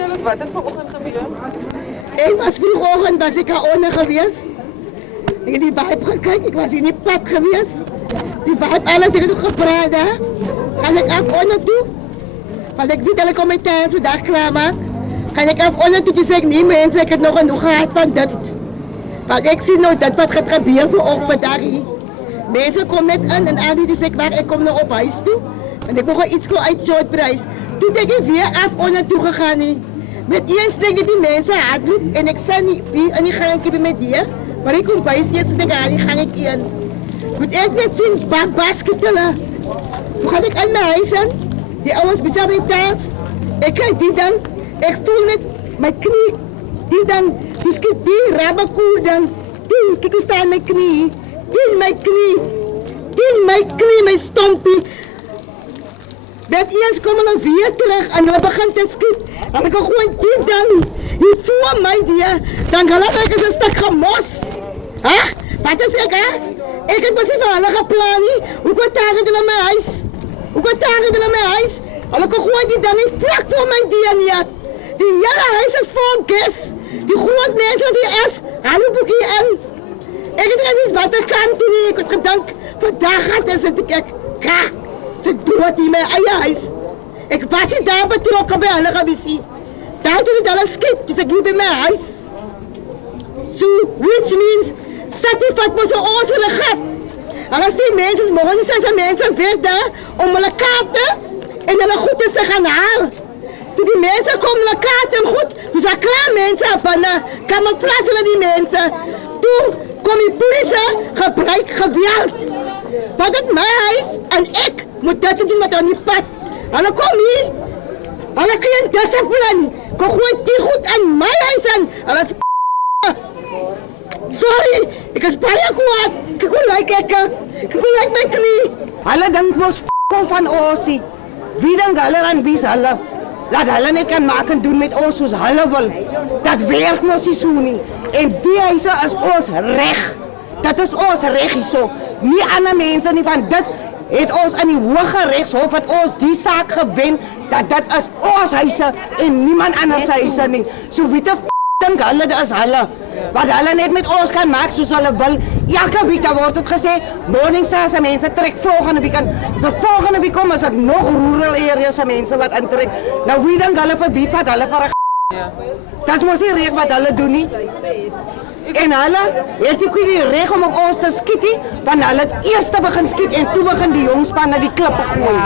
vertel ons wat het vanoggend gebeur? Ik was vroegochtend was ik al onder geweest. Ik heb die vibe gekeken, ik was in die pad geweest. Die vibe, alles is ook gepraat, hè. Ga ik af onder toe. Want ik weet dat ik om mijn tijd vandaag klaar maak. Ga ik af onder toe, die zeg ik niet mensen, ik heb nog genoeg gehad van dit. Want ik zie nou dat wat gaat gebeuren vanochtend daar hier. Mensen komen net aan en aan die zeggen, waar ik kom nog op huis toe. En ik wil gewoon iets uit Shortprijs. Toen ben ik weer af onder toe gegaan. Met eens denken die mensen hardloop en ik zei niet wie en die ga ik met die. Maar ik kom bij het eerste denken, die ga ik in. Moet ik net zien, basketballen. Toen ga ik aan mijn huis aan. Die ouders bezig in thuis. Ik kijk die dan. Ik voel net mijn knie. Die dan. Dus ik die rabberkoer dan. Die, kijk hoe staan mijn knie. Die mijn knie. Die mijn knie, mijn stompie. Dat eens komen we weer terug en we beginnen te schieten. En ik gewoon dit dan. Je voelt mij die. Dan ga ik eens een stuk gemos. Hè? Wat is ik, hè? Ik heb precies van alle gepland. Hoe kan het naar mijn huis? Hoe kan het naar mijn huis? En ik gewoon die dan niet vlak voor mijn die niet. Die hele huis is vol gas. Die gewoon mensen die is. Hallo boekie en. Ik weet niet wat ik kan doen. Ik had gedacht, vandaag gaat het zitten kijken. Ze doet in mijn eigen huis. Ik was niet daar betrokken bij alle geweest. Daar doet het alles schiet, dus ik liep in mijn huis. So, which means, zat die vat me zo oud voor de gat. En als die mensen, mogen niet zijn mensen verder om hun kaarten en hun goed te gaan halen. Toen die mensen komen naar kaarten goed, dus er klaar mensen binnen, camouflage naar die mensen. Toen kom die politie, gebruik geweld. Wat het mijn huis en ik moet dat doen met aan die pad. En dan kom hier. En dan kun je een discipline. Kom gewoon die goed aan mijn huis aan. En dat is sorry, ik is baie kwaad. Ik wil like mijn knie. Hulle dink mos van ons. Wie dink hulle dan wie's hulle? Laat hulle net kan maak en doen met ons soos hulle wil. Dat werk mos nie so nie. En die huise is ons reg. Dat is ons reg hierso. Nie ander mense nie, van dit het ons in die Hooggeregshof het ons die saak gewen dat dit is ons huise en niemand anders se huise nie. So wie te dink hulle dit is hulle. Wat hulle net met ons kan maak soos hulle wil. Elke week word het gesê, Morningstar se mense trek volgende week aan. So volgende week kom as dit nog rural areas se mense wat intrek. Nou wie dink hulle vir wie vat hulle vir 'n Das mos nie reg wat hulle doen nie. En hulle het nie die reg om op ons te skiet nie, want hulle het eers begin skiet en toe begin die jongspan na die klippe gooi.